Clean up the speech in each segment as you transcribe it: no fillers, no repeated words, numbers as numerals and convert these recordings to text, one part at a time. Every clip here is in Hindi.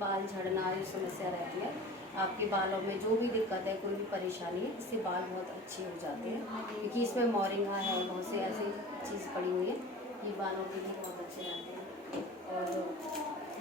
बाल झड़ना ये समस्या रहती है, आपके बालों में जो भी दिक्कत है, कोई भी परेशानी है, इससे बाल बहुत अच्छे हो जाते हैं। क्योंकि इसमें मोरिंगा है, बहुत से ऐसी चीज़ पड़ी हुई है, ये बालों के लिए बहुत अच्छे रहते हैं। और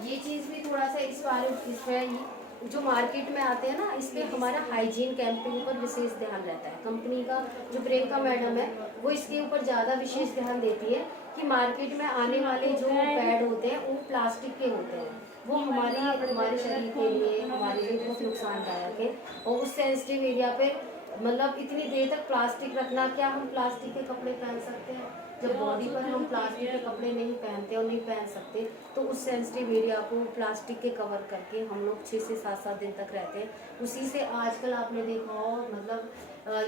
ये चीज़ भी थोड़ा सा इस बारे इसमें जो मार्केट में आते हैं ना, इस पर हमारा हाइजीन कैंप के ऊपर विशेष ध्यान रहता है। कंपनी का जो प्रियंका मैडम है वो इसके ऊपर ज़्यादा विशेष ध्यान देती है कि मार्केट में आने वाले जो पैड होते हैं वो प्लास्टिक के होते हैं, वो हमारे शरीर के लिए, हमारे लिए बहुत नुकसानदायक है। और उस सेंसिटिव एरिया पे मतलब इतनी देर तक प्लास्टिक रखना, क्या हम प्लास्टिक के कपड़े पहन सकते हैं? जब बॉडी पर हम प्लास्टिक के कपड़े नहीं पहनते और नहीं पहन सकते, तो उस सेंसिटिव एरिया को प्लास्टिक के कवर करके हम लोग 6 से 7 दिन तक रहते हैं। उसी से आजकल आपने देखा हो, मतलब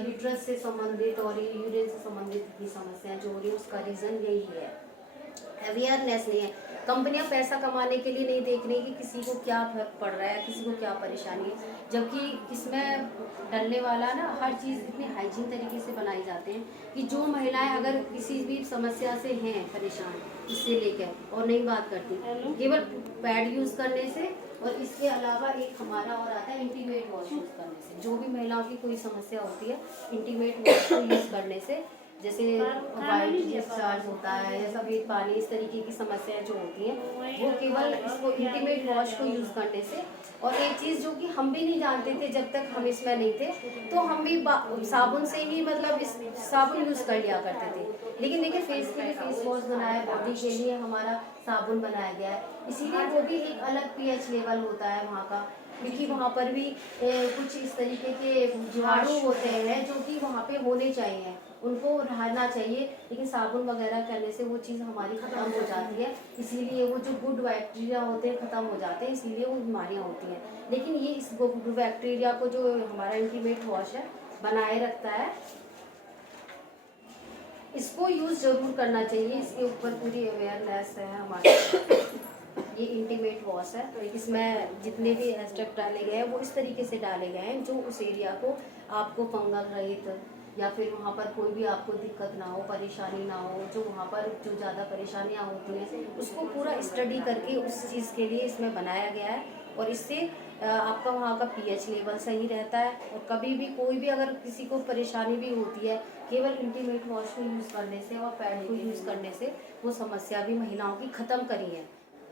यूट्रस से संबंधित और यूरिन से संबंधित की समस्याएं जो हो रही है, उसका रीज़न यही है, अवेयरनेस नहीं है। कंपनियां पैसा कमाने के लिए नहीं देख रही कि किसी को क्या फर्क पड़ रहा है, किसी को क्या परेशानी है, जबकि इसमें डलने वाला ना हर चीज़ इतनी हाइजीन तरीके से बनाई जाते हैं कि जो महिलाएं अगर किसी भी समस्या से हैं परेशान, इससे लेकर और नहीं बात करती, केवल पैड यूज़ करने से और इसके अलावा एक हमारा और आता है इंटीमेट वॉश यूज़ करने से। जो भी महिलाओं की कोई समस्या होती है, इंटीमेट वॉश को यूज़ करने से, जैसे वाइट डिस्चार्ज होता है या सफ़ेद पानी, इस तरीके की समस्याएं जो होती हैं, वो केवल इसको इंटीमेट वॉश को यूज़ करने से। और एक चीज़ जो कि हम भी नहीं जानते थे जब तक हम इसमें नहीं थे, तो हम भी साबुन से ही मतलब इस साबुन यूज़ कर लिया करते थे। लेकिन देखिए फेस के लिए फेस वॉश बनाया, बॉडी के लिए हमारा साबुन बनाया गया है, इसीलिए वो भी एक अलग पीएच लेवल होता है वहाँ का, क्योंकि वहाँ पर भी कुछ इस तरीके के जीवाणु होते हैं जो कि वहाँ पे होने चाहिए, उनको रहना चाहिए, लेकिन साबुन वगैरह करने से वो चीज़ हमारी ख़त्म हो जाती है। इसीलिए वो जो गुड बैक्टीरिया होते हैं ख़त्म हो जाते हैं, इसीलिए वो बीमारियाँ होती हैं। लेकिन ये इस गुड बैक्टीरिया को जो हमारा इंटीमेट वॉश है बनाए रखता है, इसको यूज़ ज़रूर करना चाहिए। इसके ऊपर पूरी अवेयरनेस है हमारे। ये इंटीमेट वॉश है, तो इसमें जितने भी एक्सट्रैक्ट डाले गए हैं वो इस तरीके से डाले गए हैं जो उस एरिया को आपको फंगल रहित या फिर वहाँ पर कोई भी आपको दिक्कत ना हो, परेशानी ना हो, जो वहाँ पर जो ज़्यादा परेशानियाँ होती हैं उसको पूरा स्टडी करके उस चीज़ के लिए इसमें बनाया गया है। और इससे आपका वहाँ का पीएच लेवल सही रहता है। और कभी भी कोई भी अगर किसी को परेशानी भी होती है, केवल इंटीमेट वॉश को यूज़ करने से और पैड को यूज़ करने से वो समस्या भी महिलाओं की ख़त्म करी है।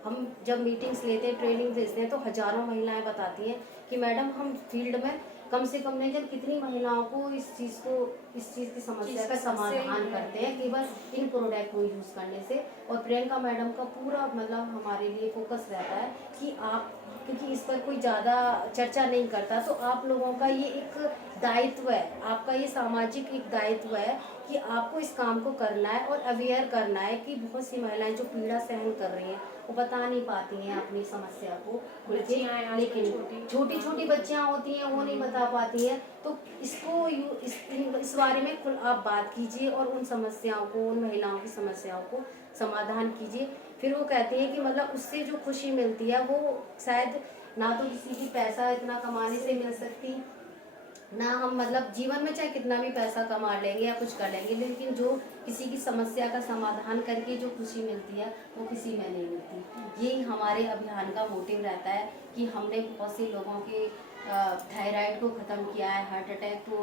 हम जब मीटिंग्स लेते हैं, ट्रेनिंग देते हैं, तो हज़ारों महिलाएं बताती हैं कि मैडम हम फील्ड में कम से कम नहीं, जब कितनी महिलाओं को इस चीज़ की समस्या का समाधान करते हैं केवल इन प्रोडक्ट को यूज़ करने से। और प्रियंका मैडम का पूरा मतलब हमारे लिए फोकस रहता है कि आप, क्योंकि इस पर कोई ज़्यादा चर्चा नहीं करता, तो आप लोगों का ये एक दायित्व है, आपका ये सामाजिक एक दायित्व है कि आपको इस काम को करना है और अवेयर करना है कि बहुत सी महिलाएं जो पीड़ा सहन कर रही हैं वो बता नहीं पाती हैं अपनी समस्या को, लेकिन छोटी छोटी बच्चियां होती हैं वो नहीं बता पाती हैं। तो इसको इस बारे में आप बात कीजिए और उन समस्याओं को, उन महिलाओं की समस्याओं को समाधान कीजिए। फिर वो कहती हैं कि मतलब उससे जो खुशी मिलती है वो शायद ना तो किसी की पैसा इतना कमाने से मिल सकती, ना हम मतलब जीवन में चाहे कितना भी पैसा कमा लेंगे या कुछ कर लेंगे, लेकिन जो किसी की समस्या का समाधान करके जो खुशी मिलती है वो किसी में नहीं मिलती। यही हमारे अभियान का मोटिव रहता है कि हमने बहुत से लोगों के थायराइड को ख़त्म किया है, हार्ट अटैक को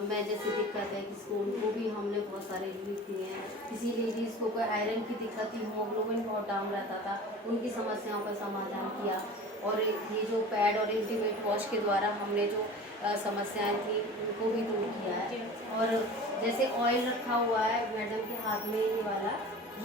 में जैसे दिक्कत है किसको, उनको भी हमने बहुत सारे रिलीफ दिए हैं। किसी लेडीज़ को कोई आयरन की दिक्कत थी, हीमोग्लोबिन बहुत डाउन रहता था, उनकी समस्याओं का समाधान किया। और ये जो पैड और इंटीमेट वॉश के द्वारा हमने जो समस्याएं थी उनको भी दूर किया है। और जैसे ऑयल रखा हुआ है मैडम के हाथ में ये वाला,